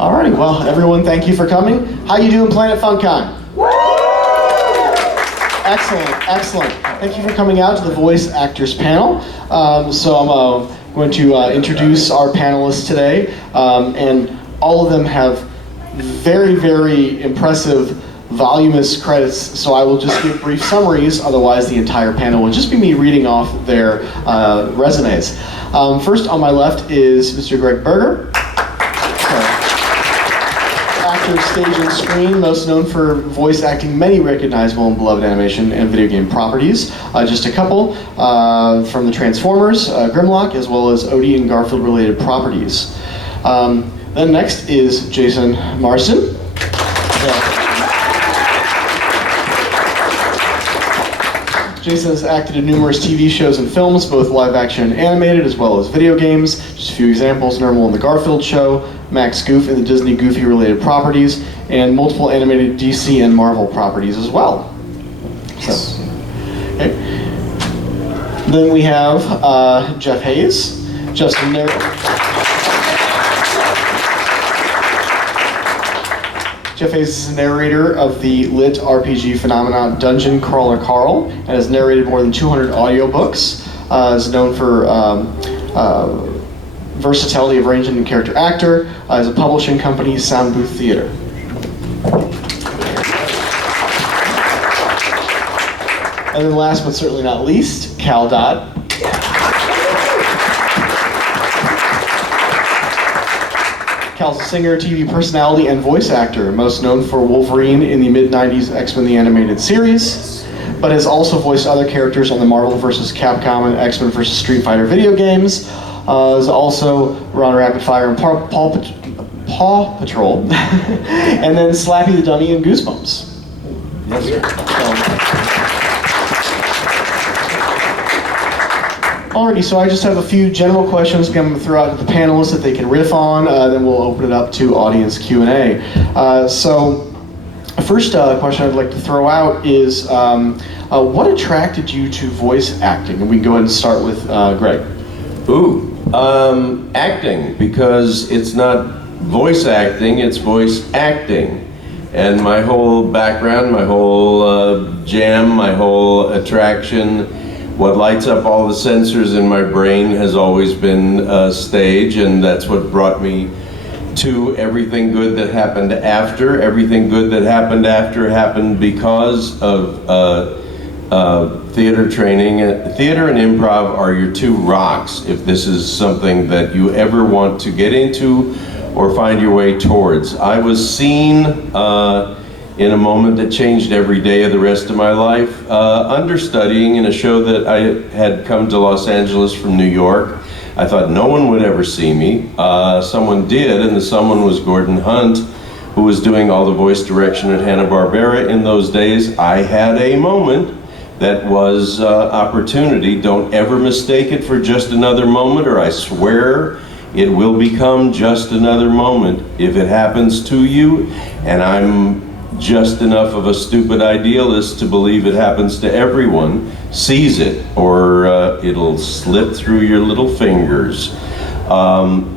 Alrighty, well, everyone, thank you for coming. How you doing, Planet FunCon? Excellent, excellent. Thank you for coming out to the Voice Actors panel. So I'm going to introduce our panelists today, and all of them have very, very impressive, voluminous credits, so I will just give brief summaries, otherwise the entire panel will just be me reading off their resumes. First on my left is Mr. Greg Berger. Actor, stage, and screen, most known for voice acting many recognizable and beloved animation and video game properties. Just a couple from the Transformers, Grimlock, as well as Odie and Garfield related properties. Then next is Jason Marsden. Jason has acted in numerous TV shows and films, both live action and animated, as well as video games. Just a few examples: Nermal in the Garfield Show, Max Goof in the Disney Goofy related properties, and multiple animated DC and Marvel properties as well. So, okay. Then we have Jeff Hayes. Jeff Hayes is a narrator of the lit RPG phenomenon Dungeon Crawler Carl, and has narrated more than 200 audiobooks. Is known for versatility of range and character actor. Is a publishing company, Sound Booth Theater. And then last but certainly not least, Cal Dodd. Cal's a singer, TV personality, and voice actor, most known for Wolverine in the mid-90s X-Men the Animated Series, but has also voiced other characters on the Marvel vs. Capcom and X-Men vs. Street Fighter video games. Is also Ron Rapid Fire and Paw Patrol, and then Slappy the Dummy and Goosebumps. Yes, sir. Alrighty, so I just have a few general questions I'm going to throw out to the panelists that they can riff on, then we'll open it up to audience Q&A. So, first question I'd like to throw out is, what attracted you to voice acting? And we can go ahead and start with Greg. Acting, because it's not voice acting, it's voice acting. And my whole background, my whole jam, my whole attraction, what lights up all the sensors in my brain has always been stage, and that's what brought me to everything good that happened after. Everything good that happened after happened because of theater training. Theater and improv are your two rocks if this is something that you ever want to get into or find your way towards. I was seen in a moment that changed every day of the rest of my life, understudying in a show that I had come to Los Angeles from New York. I thought no one would ever see me. Someone did, and the someone was Gordon Hunt, who was doing all the voice direction at Hanna-Barbera in those days. I had a moment that was opportunity. Don't ever mistake it for just another moment, or I swear it will become just another moment if it happens to you. And I'm just enough of a stupid idealist to believe it happens to everyone. Seize it, or it'll slip through your little fingers.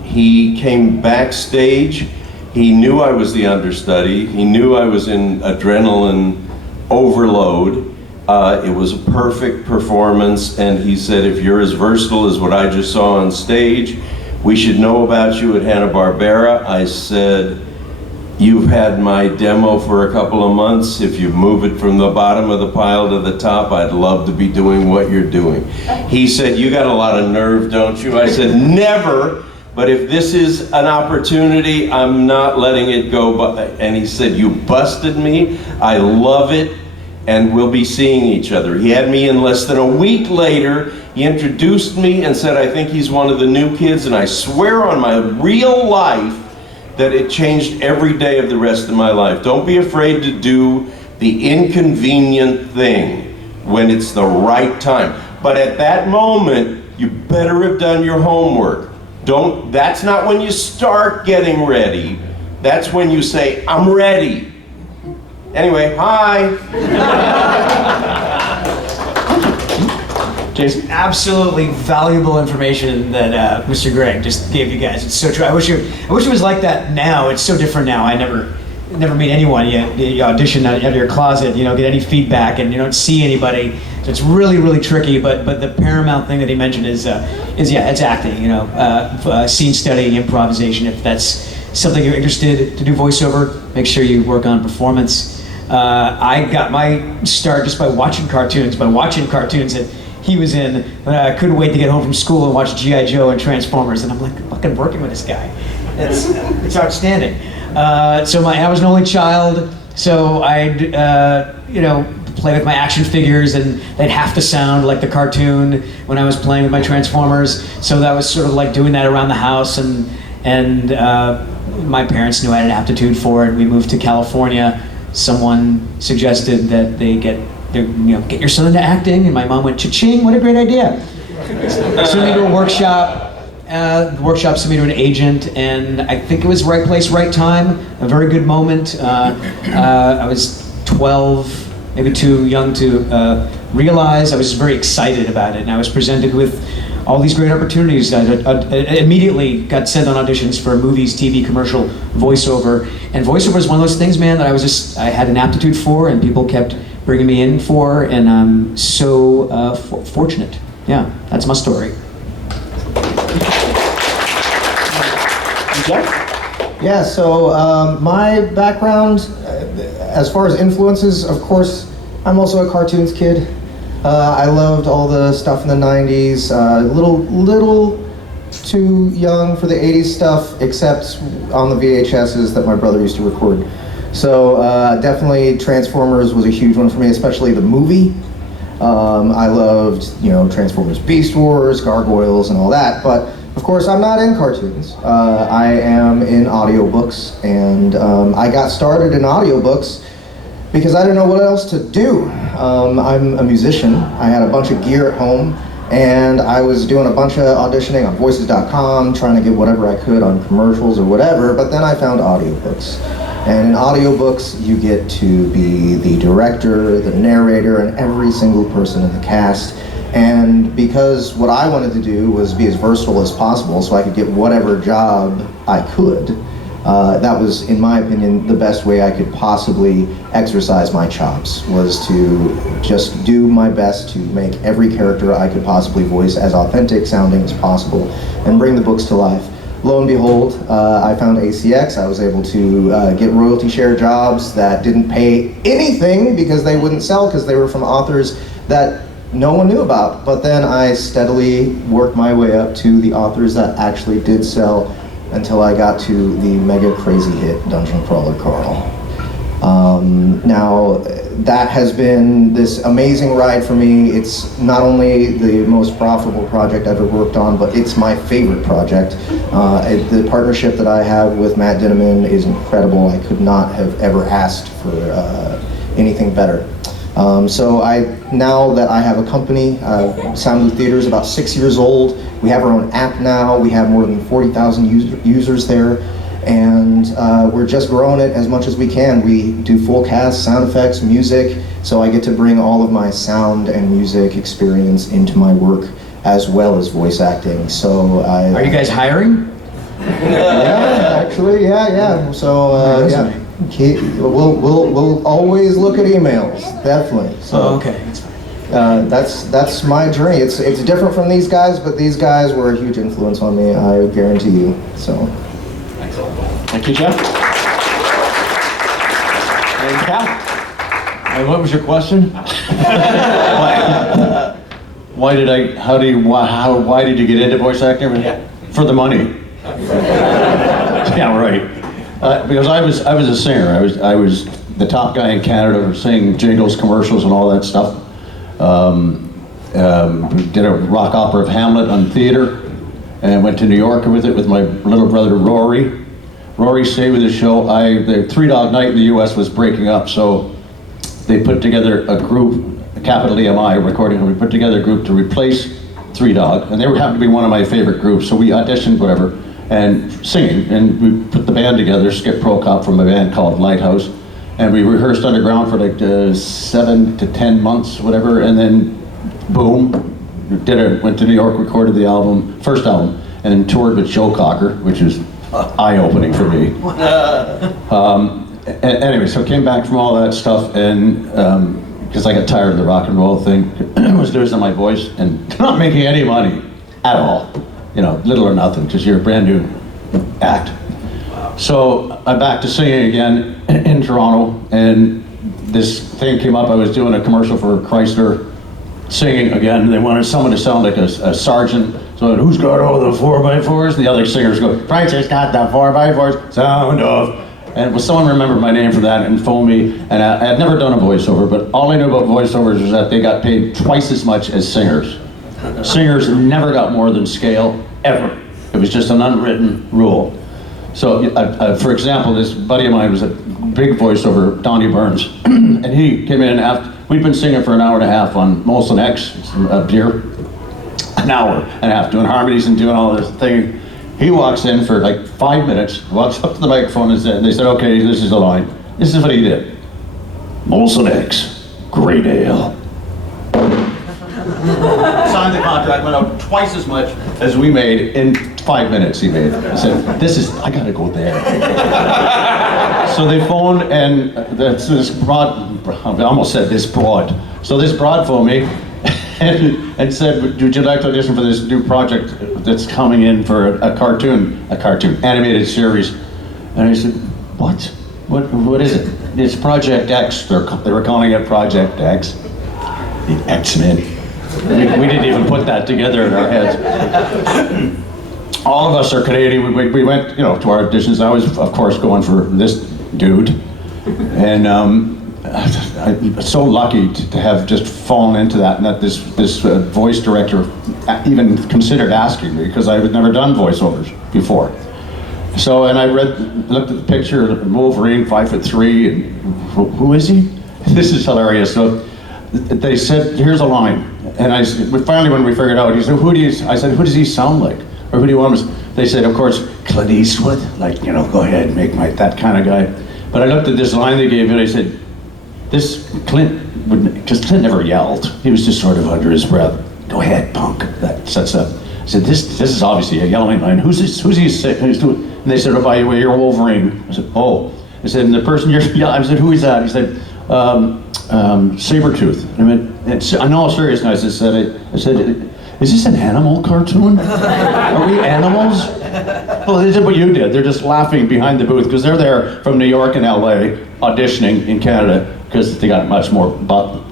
He came backstage. He knew I was the understudy. He knew I was in adrenaline overload. It was a perfect performance, and he said, if you're as versatile as what I just saw on stage, we should know about you at Hanna-Barbera. I said, you've had my demo for a couple of months. If you move it from the bottom of the pile to the top, I'd love to be doing what you're doing. He said, you got a lot of nerve, don't you? I said, never, but if this is an opportunity, I'm not letting it go. And he said, you busted me. I love it. And we'll be seeing each other. He had me in less than a week later. He introduced me and said, I think he's one of the new kids, and I swear on my real life that it changed every day of the rest of my life. Don't be afraid to do the inconvenient thing when it's the right time. But at that moment, you better have done your homework. That's not when you start getting ready. That's when you say, I'm ready. Anyway, hi. Jason? Absolutely valuable information that Mr. Greg just gave you guys. It's so true. I wish it was like that now. It's so different now. I never meet anyone. You audition out of your closet. You don't get any feedback, and you don't see anybody. So it's really, really tricky. But the paramount thing that he mentioned is it's acting. Scene study, improvisation. If that's something you're interested to do voiceover, make sure you work on performance. I got my start just by watching cartoons that he was in. I couldn't wait to get home from school and watch G.I. Joe and Transformers, and I'm like, fucking working with this guy. It's outstanding. So I was an only child, so I'd play with my action figures, and they'd have to sound like the cartoon when I was playing with my Transformers. So that was sort of like doing that around the house, and my parents knew I had an aptitude for it. We moved to California. Someone suggested that they get your son into acting, and my mom went, cha-ching, what a great idea. Sent me to a workshop. The workshop sent me to an agent, and I think it was right place, right time, a very good moment. I was 12, maybe too young to realize. I was just very excited about it, and I was presented with all these great opportunities. I immediately got sent on auditions for movies, TV, commercial, voiceover. And voiceover is one of those things, man, that I had an aptitude for, and people kept bringing me in for, and I'm so fortunate. Yeah, that's my story. Jeff? Yeah, so my background, as far as influences, of course, I'm also a cartoons kid. I loved all the stuff in the 90s, little too young for the 80s stuff, except on the VHSs that my brother used to record. So definitely Transformers was a huge one for me, especially the movie. I loved, Transformers Beast Wars, Gargoyles, and all that, but of course I'm not in cartoons. I am in audiobooks, and I got started in audiobooks because I didn't know what else to do. I'm a musician. I had a bunch of gear at home, and I was doing a bunch of auditioning on voices.com, trying to get whatever I could on commercials or whatever, but then I found audiobooks. And in audiobooks, you get to be the director, the narrator, and every single person in the cast. And because what I wanted to do was be as versatile as possible so I could get whatever job I could, that was, in my opinion, the best way I could possibly exercise my chops, was to just do my best to make every character I could possibly voice as authentic sounding as possible and bring the books to life. Lo and behold, I found ACX. I was able to get royalty share jobs that didn't pay anything because they wouldn't sell, because they were from authors that no one knew about. But then I steadily worked my way up to the authors that actually did sell, until I got to the mega crazy hit Dungeon Crawler Carl. Now, that has been this amazing ride for me. It's not only the most profitable project I've ever worked on, but it's my favorite project. The partnership that I have with Matt Dinneman is incredible. I could not have ever asked for anything better. So now that I have a company, Sound Blue Theater is about 6 years old. We have our own app now. We have more than 40,000 users there, and we're just growing it as much as we can. We do full cast, sound effects, music, so I get to bring all of my sound and music experience into my work, as well as voice acting. So Are you guys hiring? Yeah, actually, yeah. So yeah. We'll always look at emails, definitely. So, okay, that's fine. That's my journey. It's different from these guys, but these guys were a huge influence on me, I guarantee you. So, thank you, Jeff. And Cal. What was your question? Why did you get into voice acting? Yeah. For the money. Yeah, right. Because I was a singer. I was the top guy in Canada for singing jingles, commercials, and all that stuff. Did a rock opera of Hamlet on theater, and went to New York with it with my little brother Rory. Rory stayed with the show. The Three Dog Night in the U.S. was breaking up, so they put together a group, a capital EMI recording company, put together a group to replace Three Dog, and they happened to be one of my favorite groups. So we auditioned, whatever, and singing, and we put the band together. Skip Prokop from a band called Lighthouse, and we rehearsed underground for like 7 to 10 months, whatever, and then boom, went to New York, recorded the album, first album, and then toured with Joe Cocker, which is eye-opening for me. Anyway, so came back from all that stuff, and because I got tired of the rock and roll thing, was losing my voice and not making any money at all. Little or nothing, because you're a brand new act. So I'm back to singing again in Toronto, and this thing came up. I was doing a commercial for Chrysler, singing again. They wanted someone to sound like a sergeant. So who's got all the 4x4s? The other singers go, Chrysler's got the 4x4s, sound of. And someone remembered my name for that and phoned me. And I had never done a voiceover, but all I knew about voiceovers was that they got paid twice as much as singers. Singers never got more than scale, ever. It was just an unwritten rule. So, for example, this buddy of mine was a big voiceover, Donnie Burns, and he came in after, we'd been singing for an hour and a half on Molson X, beer, an hour and a half, doing harmonies and doing all this thing. He walks in for like 5 minutes, walks up to the microphone and they said, okay, this is the line. This is what he did. Molson X, great ale. Signed the contract, went out twice as much as we made in 5 minutes he made. I said, I gotta go there. So they phoned and this broad, I almost said this broad. So this broad phoned me and said, would you like to audition for this new project that's coming in for a cartoon, animated series? And I said, what? What is it? It's Project X. They were calling it Project X. The X-Men. We didn't even put that together in our heads. All of us are Canadian. We went, to our auditions. I was, of course, going for this dude, and I'm so lucky to have just fallen into that, and that this voice director even considered asking me, because I had never done voiceovers before. So, and I looked at the picture of Wolverine, 5'3", and who is he? This is hilarious. So they said, here's a line. And finally when we figured out, he said, I said, who does he sound like? Or who do you want us? They said, of course, Clint Eastwood. Go ahead and make that kind of guy. But I looked at this line they gave me and I said, this Clint wouldn't, because Clint never yelled. He was just sort of under his breath. Go ahead, punk. That sets up. I said, this is obviously a yelling line. Who's he? And they said, oh, by the way, you're Wolverine. I said, oh. I said, and the person you're yelling, I said, who is that? He said, Sabretooth. I know, seriousness, I said, is this an animal cartoon? Are we animals? Well, they did what you did. They're just laughing behind the booth because they're there from New York and LA auditioning in Canada because they got much more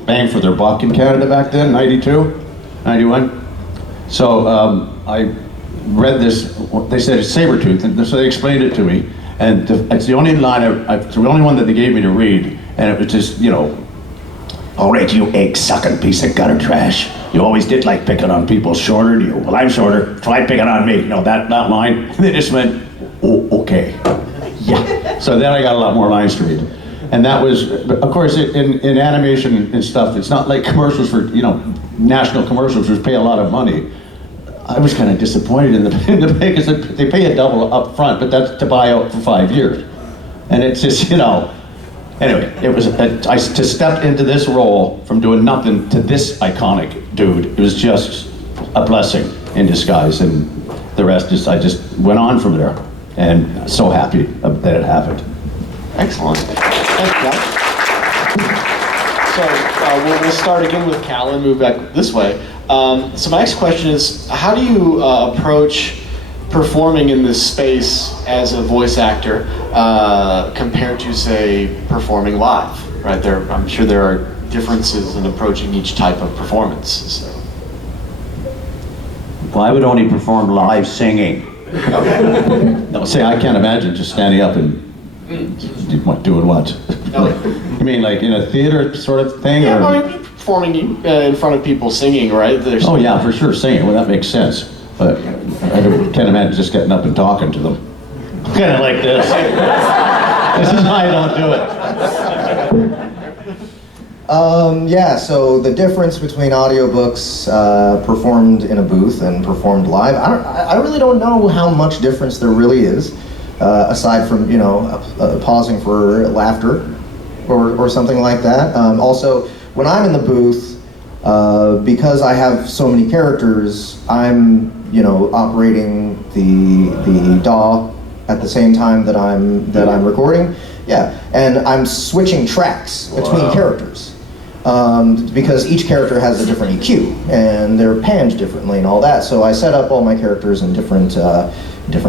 bang for their buck in Canada back then, 92, 91. So I read this, they said it's Sabretooth, and so they explained it to me. And it's the only line, it's the only one that they gave me to read, and it was just, all right, you egg-sucking piece of gutter trash. You always did like picking on people shorter than you. Well, I'm shorter, try picking on me. That line. And they just went, oh, okay. Yeah. So then I got a lot more lines to read. And that was, of course, in animation and stuff, it's not like commercials for, national commercials, which pay a lot of money. I was kind of disappointed in the pay, because they pay a double up front, but that's to buy out for 5 years. And it's just, anyway, it was, to step into this role from doing nothing to this iconic dude, it was just a blessing in disguise, and the rest is, I just went on from there, and so happy that it happened. Excellent. Thank you, Cal. So we'll start again with Cal and move back this way. So my next question is, how do you approach performing in this space as a voice actor compared to, say, performing live? Right there, I'm sure there are differences in approaching each type of performance. So. Well, I would only perform live singing. No, say, I can't imagine just standing up and doing what? You mean like in a theater sort of thing? Yeah, or? I mean, performing in front of people singing, right? Oh yeah, for sure, singing. Well, that makes sense. But I can't imagine just getting up and talking to them. Kind of like this. This is why I don't do it. Yeah, so the difference between audiobooks performed in a booth and performed live, I really don't know how much difference there really is, aside from, pausing for laughter or something like that. Also, when I'm in the booth, because I have so many characters, I'm operating the DAW at the same time that I'm recording. Yeah, and I'm switching tracks between characters because each character has a different EQ and they're panned differently and all that. So I set up all my characters in different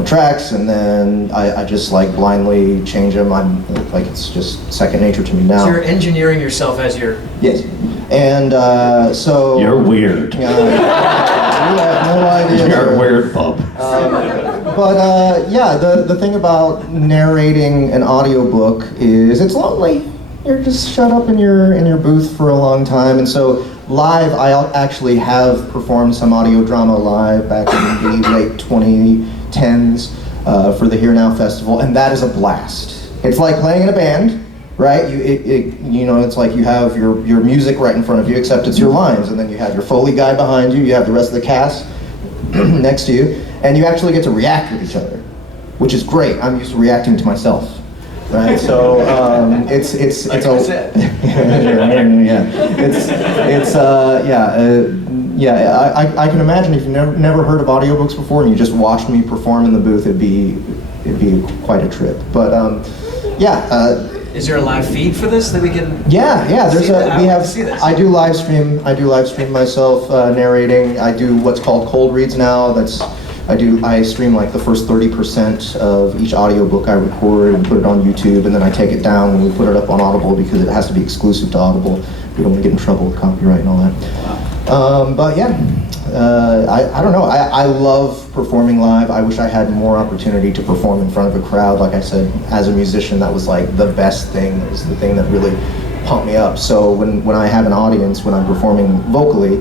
tracks, and then I just like blindly change them. I'm like, it's just second nature to me now. So you're engineering yourself as you're... Yes. And so... You're weird. You have no idea. You're a weird pup. But yeah, the thing about narrating an audiobook is it's lonely. You're just shut up in your booth for a long time. And so live, I actually have performed some audio drama live back in the late 2010s for the Here Now Festival, and that is a blast. It's like playing in a band, right? It's like you have your music right in front of you, except it's your lines, and then you have your Foley guy behind you, you have the rest of the cast next to you, and you actually get to react with each other, which is great. I'm used to reacting to myself, right? So it's Like I said. I can imagine if you've never heard of audiobooks before and you just watched me perform in the booth, it'd be quite a trip. But Is there a live feed for this that we can? Yeah. I want to see this. I do live stream myself narrating. I do what's called cold reads now. I stream like the first 30% of each audiobook I record and put it on YouTube, and then I take it down when we put it up on Audible because it has to be exclusive to Audible. We don't want to get in trouble with copyright and all that. But yeah, I don't know. I love performing live. I wish I had more opportunity to perform in front of a crowd. Like I said, as a musician, that was like the best thing. It was the thing that really pumped me up. So when I have an audience, when I'm performing vocally,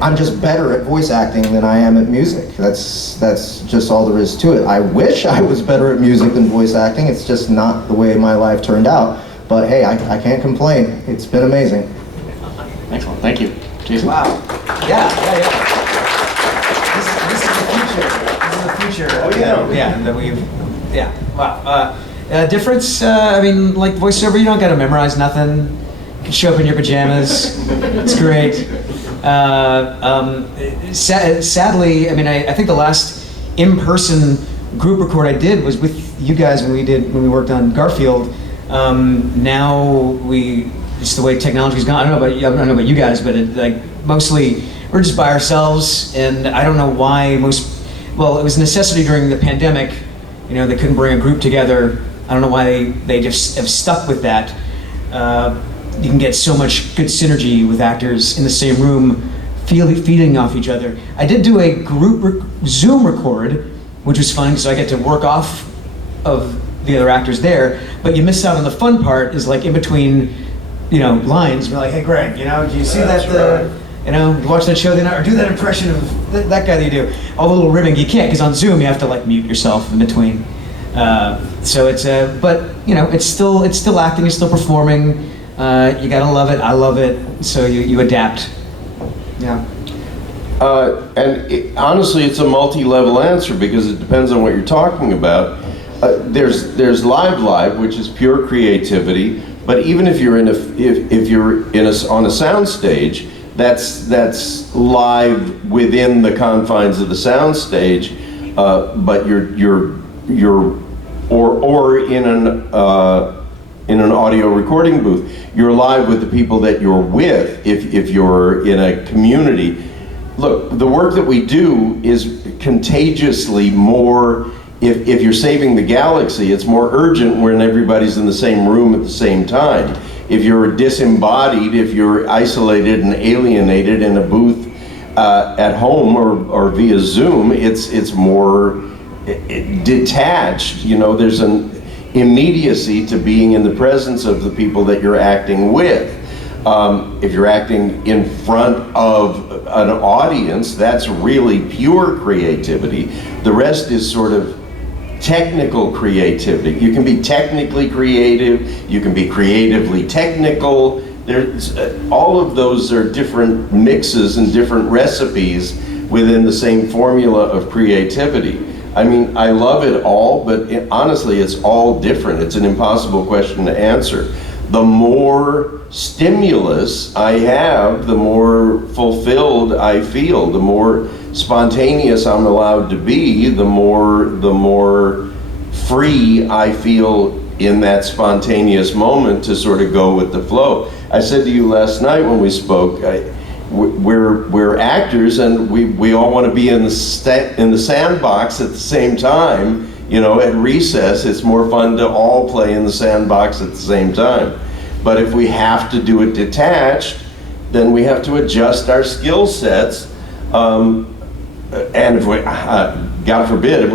I'm just better at voice acting than I am at music. That's just all there is to it. I wish I was better at music than voice acting. It's just not the way my life turned out. But hey, I can't complain. It's been amazing. Excellent, thank you. Jason? Wow. Yeah. This is the future. This is the future. Oh, yeah. Yeah, that we've... Yeah, wow. Difference, I mean, like voiceover, you don't gotta memorize nothing. You can show up in your pajamas. It's great. Sadly, I mean, I think the last in-person group record I did was with you guys when we worked on Garfield. Now just the way technology's gone. I don't know about you guys, but mostly we're just by ourselves, and I don't know why well, it was a necessity during the pandemic. They couldn't bring a group together. I don't know why they just have stuck with that. You can get so much good synergy with actors in the same room, feeding off each other. I did do a group Zoom record, which was fun because I get to work off of the other actors there, but you miss out on the fun part is like in between, lines. We're like, hey Greg, do you see that, you watch that show the night, or do that impression of that guy that you do. All the little ribbing, you can't, because on Zoom you have to like mute yourself in between. So it's, but it's still acting, it's still performing. You gotta love it, I love it, so you adapt. Yeah. Honestly, it's a multi-level answer because it depends on what you're talking about. There's live, which is pure creativity. But even if you're on a sound stage, that's live within the confines of the sound stage. But you're in an audio recording booth, you're live with the people that you're with. If you're in a community, look, the work that we do is contagiously more. If you're saving the galaxy, it's more urgent when everybody's in the same room at the same time. If you're disembodied, if you're isolated and alienated in a booth at home or via Zoom, it's more detached. There's an immediacy to being in the presence of the people that you're acting with. If you're acting in front of an audience, that's really pure creativity. The rest is sort of technical creativity. You can be technically creative, you can be creatively technical. There's all of those are different mixes and different recipes within the same formula of creativity. I mean, I love it all, but honestly, it's all different. It's an impossible question to answer. The more stimulus I have, the more fulfilled I feel. The more spontaneous I'm allowed to be, the more free I feel in that spontaneous moment to sort of go with the flow. I said to you last night when we spoke, we're actors, and we all want to be in the sandbox at the same time. You know, at recess, it's more fun to all play in the sandbox at the same time. But if we have to do it detached, then we have to adjust our skill sets. And if we, God forbid, if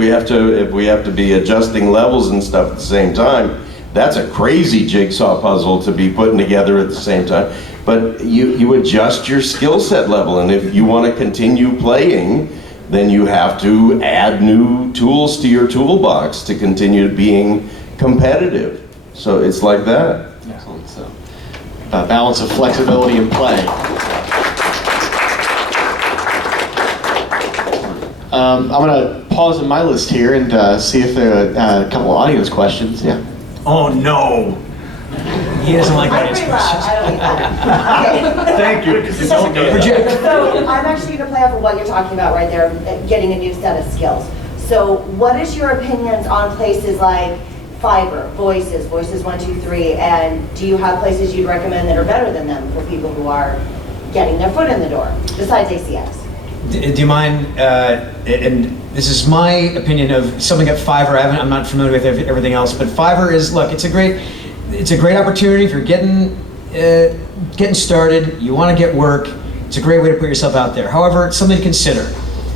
we have to be adjusting levels and stuff at the same time, that's a crazy jigsaw puzzle to be putting together at the same time. But you adjust your skill set level, and if you want to continue playing, then you have to add new tools to your toolbox to continue being competitive. So it's like that. Excellent. So, balance of flexibility and play. I'm going to pause in my list here and see if there are a couple of audience questions. Yeah. Oh no! He doesn't like I'm audience pretty loud. questions. I don't need that. Thank you. Project. So I'm actually going to play off of what you're talking about right there, getting a new set of skills. So what is your opinions on places like Fiverr, Voices 123, and do you have places you'd recommend that are better than them for people who are getting their foot in the door, besides ACX? Do you mind, and this is my opinion of something at Fiverr, I'm not familiar with everything else, but Fiverr is, look, it's a great opportunity if you're getting started, you want to get work, it's a great way to put yourself out there. However, it's something to consider.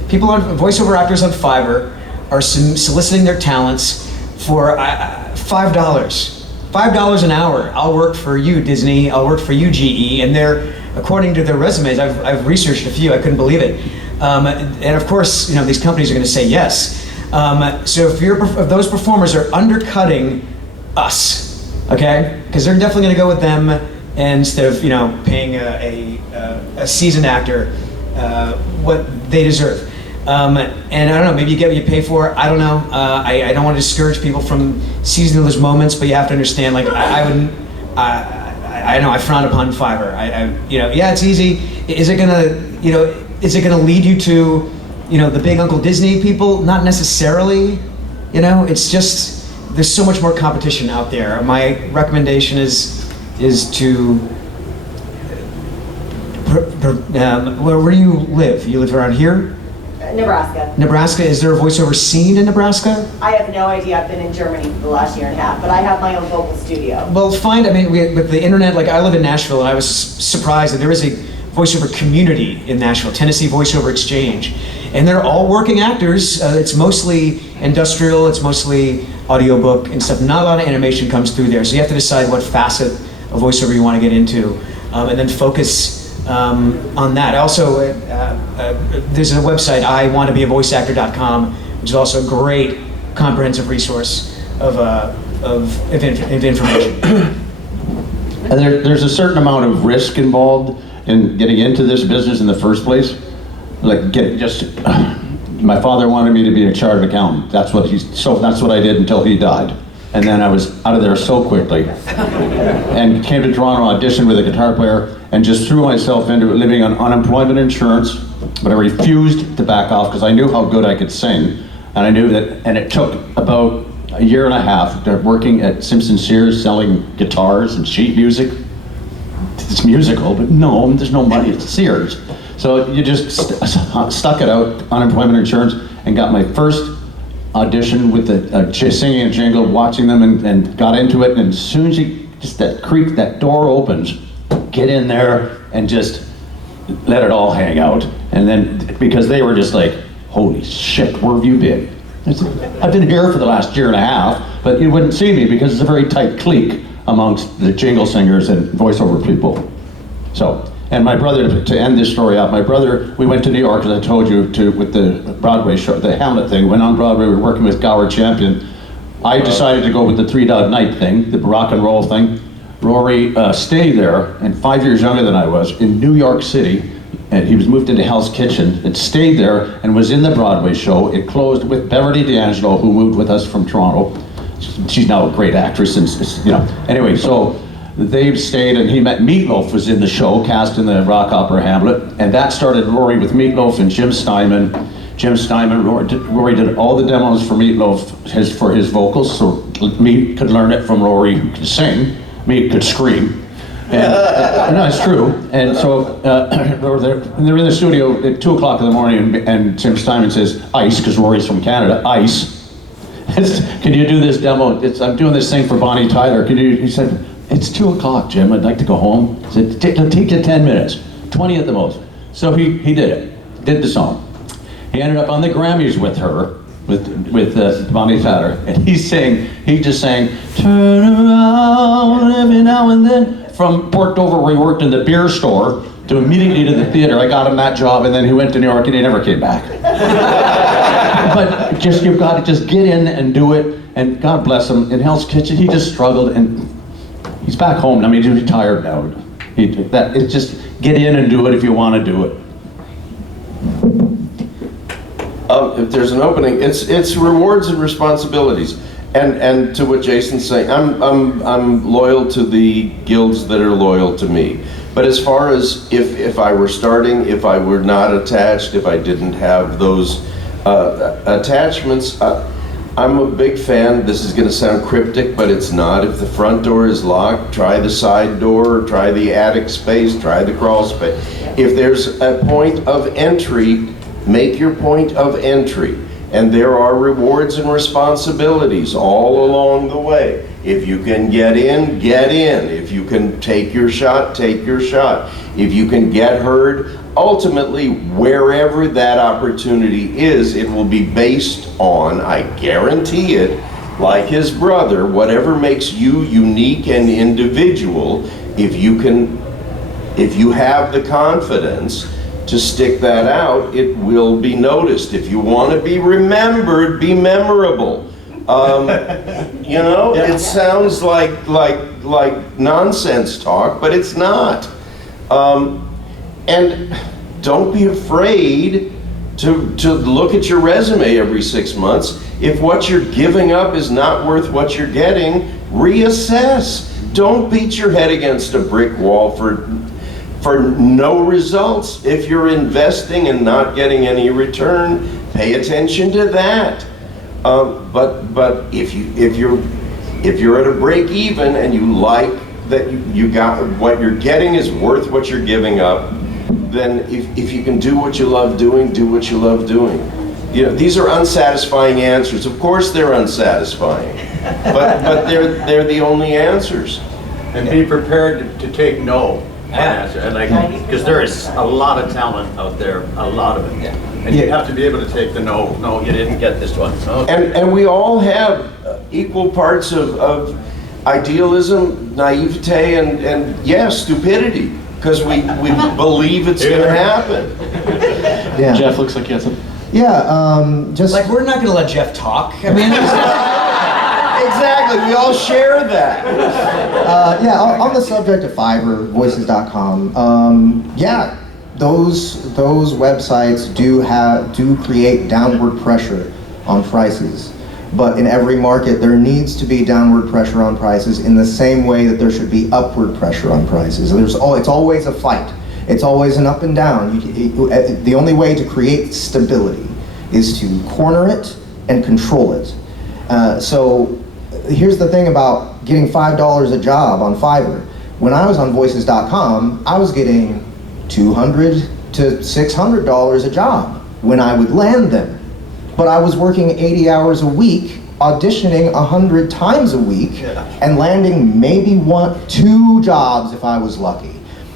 People voiceover actors on Fiverr are soliciting their talents for $5 an hour. I'll work for you, Disney, I'll work for you, GE, and they're, according to their resumes, I've researched a few, I couldn't believe it. And of course, you know, these companies are going to say yes. So if those performers are undercutting us, okay, because they're definitely going to go with them instead of, you know, paying a seasoned actor what they deserve. And I don't know, maybe you get what you pay for. I don't know. I don't want to discourage people from seizing those moments, but you have to understand, like, I know I frown upon Fiverr. You know, yeah, it's easy. Is it gonna lead you to, you know, the big Uncle Disney people? Not necessarily. You know, it's just, there's so much more competition out there. My recommendation is to, where do you live? You live around here? Nebraska. Nebraska, is there a voiceover scene in Nebraska? I have no idea. I've been in Germany for the last year and a half, but I have my own vocal studio. Well, fine. I mean, with the internet, like I live in Nashville, and I was surprised that there is a voiceover community in Nashville, Tennessee Voiceover Exchange, and they're all working actors. It's mostly industrial, it's mostly audiobook and stuff. Not a lot of animation comes through there, so you have to decide what facet of voiceover you want to get into, and then focus on that. Also, there's a website, iwantobeavoiceactor.com, which is also a great comprehensive resource of information. And there's a certain amount of risk involved in getting into this business in the first place. Like, my father wanted me to be a chartered accountant. That's what I did until he died. And then I was out of there so quickly. And came to Toronto, auditioned with a guitar player, and just threw myself into living on unemployment insurance. But I refused to back off because I knew how good I could sing. And I knew that, and it took about a year and a half working at Simpson Sears selling guitars and sheet music. It's musical, but no, there's no money, it's Sears. So you just stuck it out, unemployment insurance, and got my first audition with the singing a jingle, watching them, and got into it. And as soon as that door opens, get in there and just let it all hang out. And then, because they were just like, holy shit, where have you been? I said, I've been here for the last year and a half, but you wouldn't see me because it's a very tight clique amongst the jingle singers and voiceover people. So, and my brother, to end this story out, we went to New York, as I told you, with the Broadway show, the Hamlet thing, went on Broadway, we were working with Gower Champion. I decided to go with the 3 Dog Night thing, the rock and roll thing. Rory stayed there, and 5 years younger than I was, in New York City, and he was moved into Hell's Kitchen, and stayed there, and was in the Broadway show. It closed with Beverly D'Angelo, who moved with us from Toronto. She's now a great actress, and, you know. Anyway, so they stayed, and he met Meatloaf was in the show, cast in the rock opera Hamlet, and that started Rory with Meatloaf and Jim Steinman. Rory did all the demos for Meatloaf for his vocals, so me could learn it from Rory, who could sing, me could scream. And, no, it's true. And so they're in the studio at 2 o'clock in the morning, and Jim Steinman says, "Ice," because Rory's from Canada, "Ice. Can you do this demo? I'm doing this thing for Bonnie Tyler. He said, "It's 2 o'clock, Jim. I'd like to go home." He said, "It'll take you 10 minutes, 20 at the most." So he did it, did the song. He ended up on the Grammys with her, with Bonnie Tyler, and he just sang, "Turn around every now and then," from Port Dover, where he worked in the beer store, to immediately to the theater. I got him that job, and then he went to New York, and he never came back. But you've got to just get in and do it, and God bless him, in Hell's Kitchen, he just struggled, and he's back home. I mean, he's retired now. It's just get in and do it if you want to do it. If there's an opening, it's rewards and responsibilities. And to what Jason's saying, I'm loyal to the guilds that are loyal to me. But as far as if I were starting, if I were not attached, if I didn't have those attachments, I'm a big fan. This is going to sound cryptic, but it's not. If the front door is locked, try the side door, try the attic space, try the crawl space. If there's a point of entry, make your point of entry. And there are rewards and responsibilities all along the way. If you can get in, get in. If you can take your shot, take your shot. If you can get heard, ultimately, wherever that opportunity is, it will be based on, I guarantee it, like his brother, whatever makes you unique and individual, if you have the confidence to stick that out, it will be noticed. If you want to be remembered, be memorable. You know, it sounds like nonsense talk, but it's not. And don't be afraid to look at your resume every 6 months. If what you're giving up is not worth what you're getting, reassess. Don't beat your head against a brick wall for no results. If you're investing and not getting any return, pay attention to that. But if you're at a break even and you like that you got what you're getting is worth what you're giving up, then if you can do what you love doing, do what you love doing. You know, these are unsatisfying answers. Of course they're unsatisfying, but they're the only answers. And be prepared to take no. Because there is a lot of talent out there, a lot of it. And you have to be able to take the no, you didn't get this one. Okay. And we all have equal parts of idealism, naivete, and stupidity, because we believe it's going to happen. Yeah. Jeff looks like he has some. Yeah, just Like, we're not going to let Jeff talk. I mean, Exactly, we all share that. yeah, on the subject of Fiverr, voices.com, yeah, those websites do create downward pressure on prices. But in every market, there needs to be downward pressure on prices in the same way that there should be upward pressure on prices. It's always a fight. It's always an up and down. The only way to create stability is to corner it and control it. So here's the thing about getting $5 a job on Fiverr. When I was on voices.com, I was getting $200 to $600 a job when I would land them. But I was working 80 hours a week, auditioning 100 times a week, and landing maybe 2 jobs if I was lucky.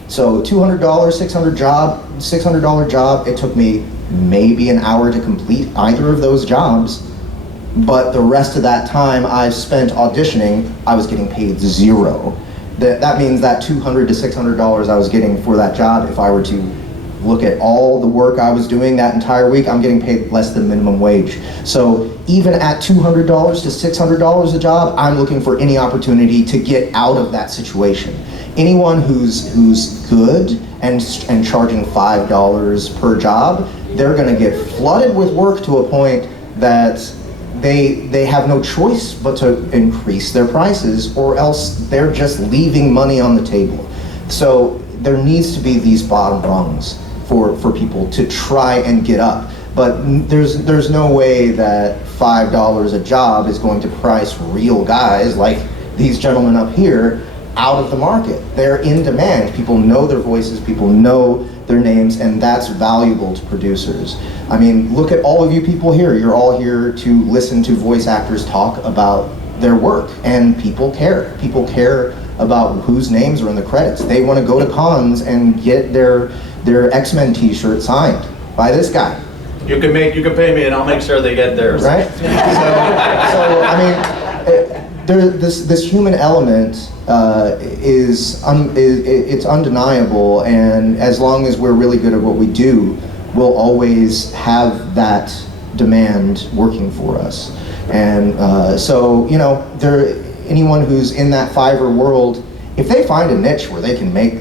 So $200, $600 job, it took me maybe an hour to complete either of those jobs. But the rest of that time I spent auditioning, I was getting paid $0. That means that $200 to $600 I was getting for that job, if I were to look at all the work I was doing that entire week, I'm getting paid less than minimum wage. So even at $200 to $600 a job, I'm looking for any opportunity to get out of that situation. Anyone who's good and charging $5 per job, they're gonna get flooded with work to a point that they have no choice but to increase their prices, or else they're just leaving money on the table. So there needs to be these bottom rungs for people to try and get up. But there's no way that $5 a job is going to price real guys like these gentlemen up here out of the market. They're in demand. People know their voices, people know their names, and that's valuable to producers. I mean, look at all of you people here. You're all here to listen to voice actors talk about their work, and people care. People care about whose names are in the credits. They want to go to cons and get their X-Men t-shirt signed by this guy. You can pay me and I'll make sure they get theirs. Right? So I mean, this human element it's undeniable, and as long as we're really good at what we do, we'll always have that demand working for us. And so, you know, anyone who's in that Fiverr world, if they find a niche where they can make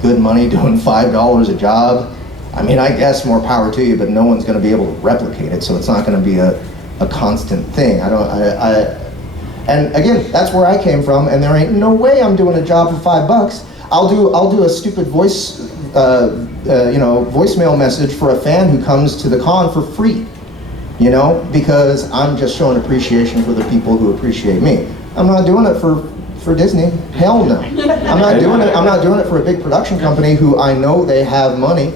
good money doing $5 a job, I mean, I guess more power to you, but no one's going to be able to replicate it, so it's not going to be a constant thing. And again, that's where I came from, and there ain't no way I'm doing a job for $5. I'll do a stupid voice, voicemail message for a fan who comes to the con for free, you know, because I'm just showing appreciation for the people who appreciate me. I'm not doing it for Disney. Hell no. I'm not doing it for a big production company who I know they have money,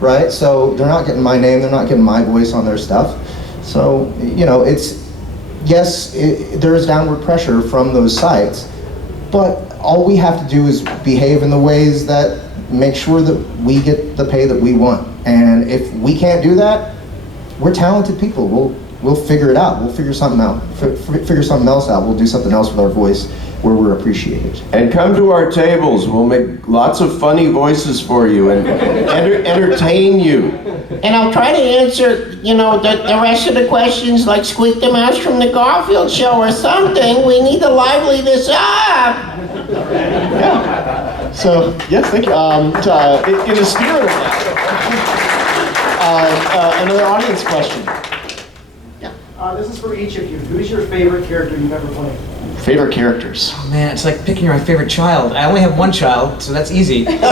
right? So they're not getting my name, they're not getting my voice on their stuff. So, you know, there is downward pressure from those sites, but all we have to do is behave in the ways that make sure that we get the pay that we want. And if we can't do that, we're talented people. We'll figure it out. We'll figure something out. Figure something else out. We'll do something else with our voice where we're appreciated. And come to our tables. We'll make lots of funny voices for you and entertain you. And I'll try to answer, you know, the rest of the questions, like Squeak the Mouse from the Garfield show or something. We need to lively this up. Yeah. So, yes, thank you. In the spirit of that, another audience question. This is for each of you. Who's your favorite character you've ever played? Favorite characters? Oh man, it's like picking my favorite child. I only have one child, so that's easy. But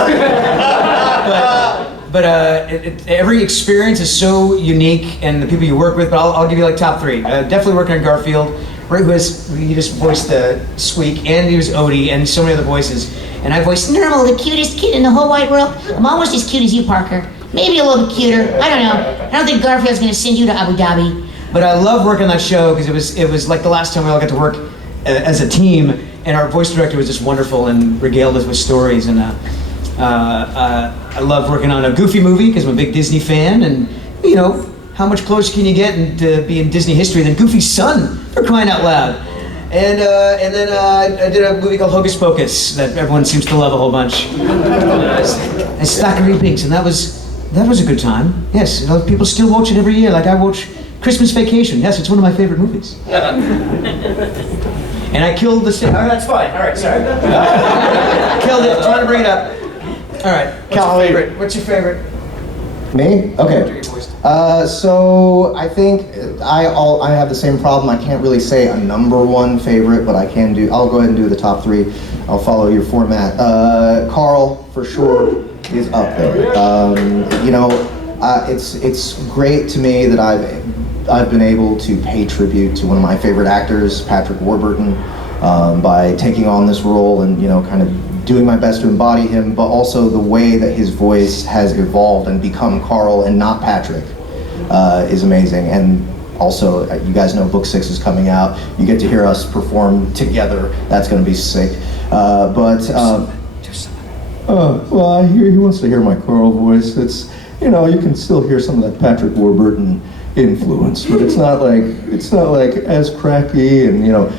every experience is so unique, and the people you work with. But I'll give you like top three. Definitely working on Garfield, right? He just voiced Squeak, and he was Odie, and so many other voices. And I voiced Nermal, the cutest kid in the whole wide world. I'm almost as cute as you, Parker. Maybe a little bit cuter. I don't know. I don't think Garfield's gonna send you to Abu Dhabi. But I love working on that show because it was like the last time we all got to work as a team, and our voice director was just wonderful and regaled us with stories. And I love working on a Goofy movie because I'm a big Disney fan, and you know, how much closer can you get to be in Disney history than Goofy's son, for crying out loud? And then I did a movie called Hocus Pocus that everyone seems to love a whole bunch. And Stackery Pinks, and that was a good time. Yes, you know, people still watch it every year, like I watch Christmas Vacation. Yes, it's one of my favorite movies. And I killed the city. Oh, that's fine. All right, sorry. Killed it. Trying to bring it up. All right. What's your favorite? Me? Okay. So I think I have the same problem. I can't really say a number one favorite, but I'll go ahead and do the top three. I'll follow your format. Carl, for sure, is up there. You know, it's great to me that I've been able to pay tribute to one of my favorite actors, Patrick Warburton, by taking on this role and, you know, kind of doing my best to embody him, but also the way that his voice has evolved and become Carl and not Patrick is amazing. And also, you guys know Book 6 is coming out. You get to hear us perform together. That's going to be sick. Well, I hear he wants to hear my Carl voice. It's, you know, you can still hear some of that Patrick Warburton influence, but it's not like as cracky. And, you know,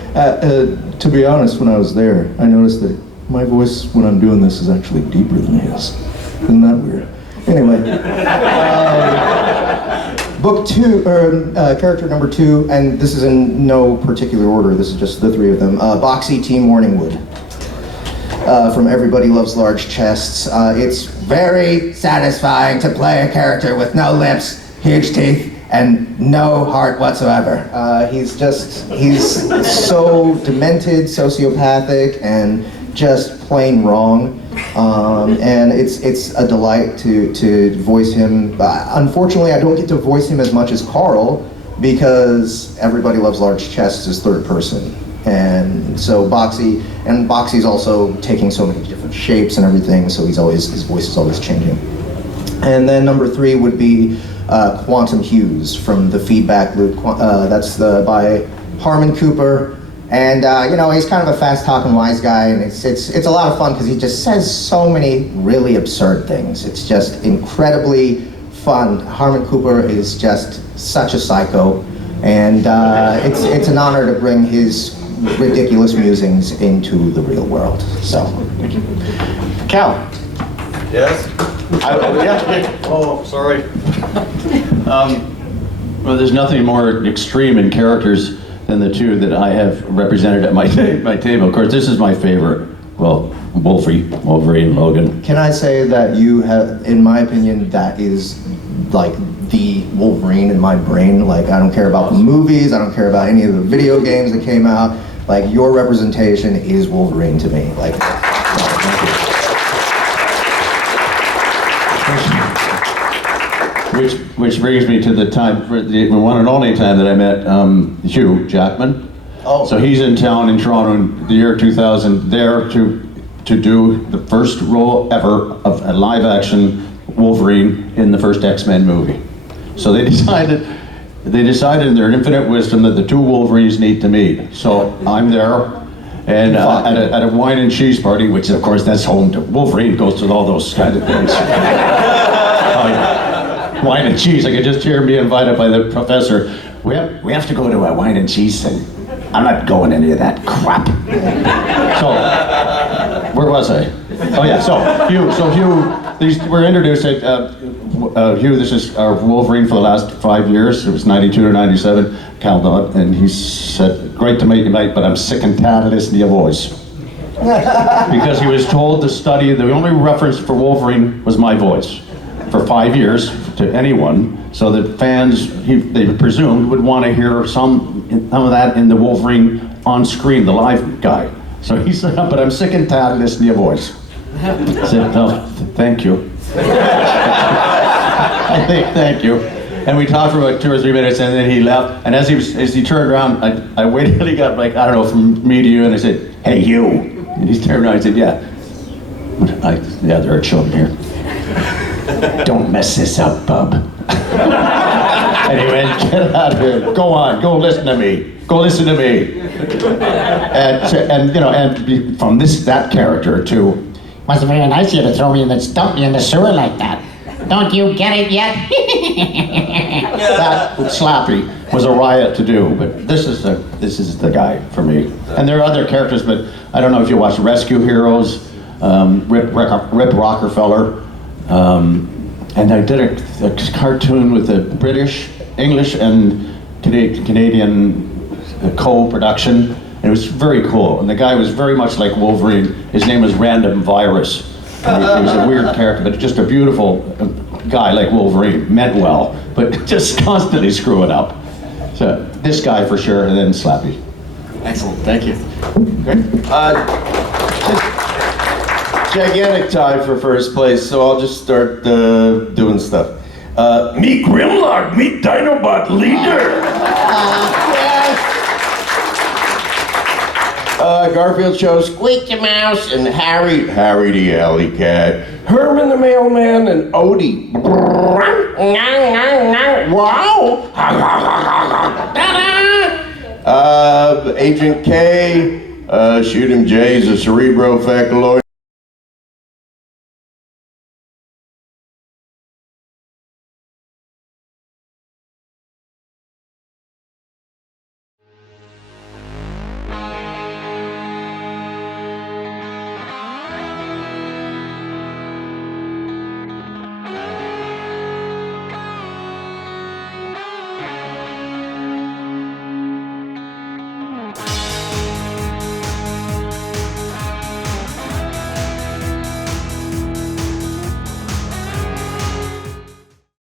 to be honest, when I was there, I noticed that my voice when I'm doing this is actually deeper than his. Isn't that weird? Anyway, book two, or character number 2, and this is in no particular order. This is just the 3 of them. Boxy T. Morningwood. From Everybody Loves Large Chests. It's very satisfying to play a character with no lips, huge teeth, and no heart whatsoever. He's so demented, sociopathic, and just plain wrong. And it's a delight to voice him. Unfortunately, I don't get to voice him as much as Carl because everybody loves large chests as third person. And so Boxy's also taking so many different shapes and everything, so his voice is always changing. And then number 3 would be Quantum Hughes from the Feedback Loop. That's by Harmon Cooper. And he's kind of a fast-talking wise guy, and it's a lot of fun because he just says so many really absurd things. It's just incredibly fun. Harmon Cooper is just such a psycho, and it's an honor to bring his ridiculous musings into the real world. So, Thank you. Cal. Yes? Oh, sorry. Well, there's nothing more extreme in characters than the two that I have represented at my table. Of course, this is my favorite. Well, Wolverine, Logan. can I say that you have, in my opinion, that is like the Wolverine in my brain. Like, I don't care about the movies, I don't care about any of the video games that came out. Like, your representation is Wolverine to me. Like, Which brings me to the time, the one and only time that I met Hugh Jackman. Oh. So he's in town in Toronto in the year 2000, there to do the first role ever of a live-action Wolverine in the first X-Men movie. So they decided in their infinite wisdom that the two Wolverines need to meet. So I'm there, and at a wine and cheese party, which of course that's home to Wolverine, goes to all those kind of things. Wine and cheese, I could just hear him being invited by the professor. We have to go to a wine and cheese thing. I'm not going any of that crap. So, where was I? Oh yeah, so Hugh, we're introduced at, Hugh, this is our Wolverine for the last 5 years. It was 92 to 97, Cal Dodd, and he said, great to meet you, mate, but I'm sick and tired of listening to your voice. Because he was told to study, the only reference for Wolverine was my voice for 5 years to anyone, so that fans, they presumed, would want to hear some of that in the Wolverine on screen, the live guy. So he said, but I'm sick and tired of listening to your voice. I said, oh, thank you. I think, thank you. And we talked for about 2 or 3 minutes, and then he left. And as he turned around, I waited till he got, like, I don't know, from me to you, and I said, hey, you. And he turned around and said, yeah. Yeah, there are children here. Don't mess this up, bub. And he went, get out of here. Go on, go listen to me. Go listen to me. And from that character to, Was it very nice of you to throw me in dump me in the sewer like that? Don't you get it yet? that Slappy was a riot to do, but this is the guy for me. And there are other characters, but I don't know if you watch Rescue Heroes, Rip Rockefeller, and I did a cartoon with the British, English, and Canadian co-production, and it was very cool. And the guy was very much like Wolverine. His name was Random Virus. And he was a weird character, but just a beautiful guy like Wolverine, meant well, but just constantly screwing up. So this guy for sure, and then Slappy. Excellent, thank you. Gigantic tie for first place, so I'll just start doing stuff. Meet Grimlock, meet Dinobot leader. Garfield chose Squeak the Mouse and Harry the Alley Cat, Herman the Mailman, and Odie. Wow! Agent K, Shoot 'em Jay's a cerebrovascular.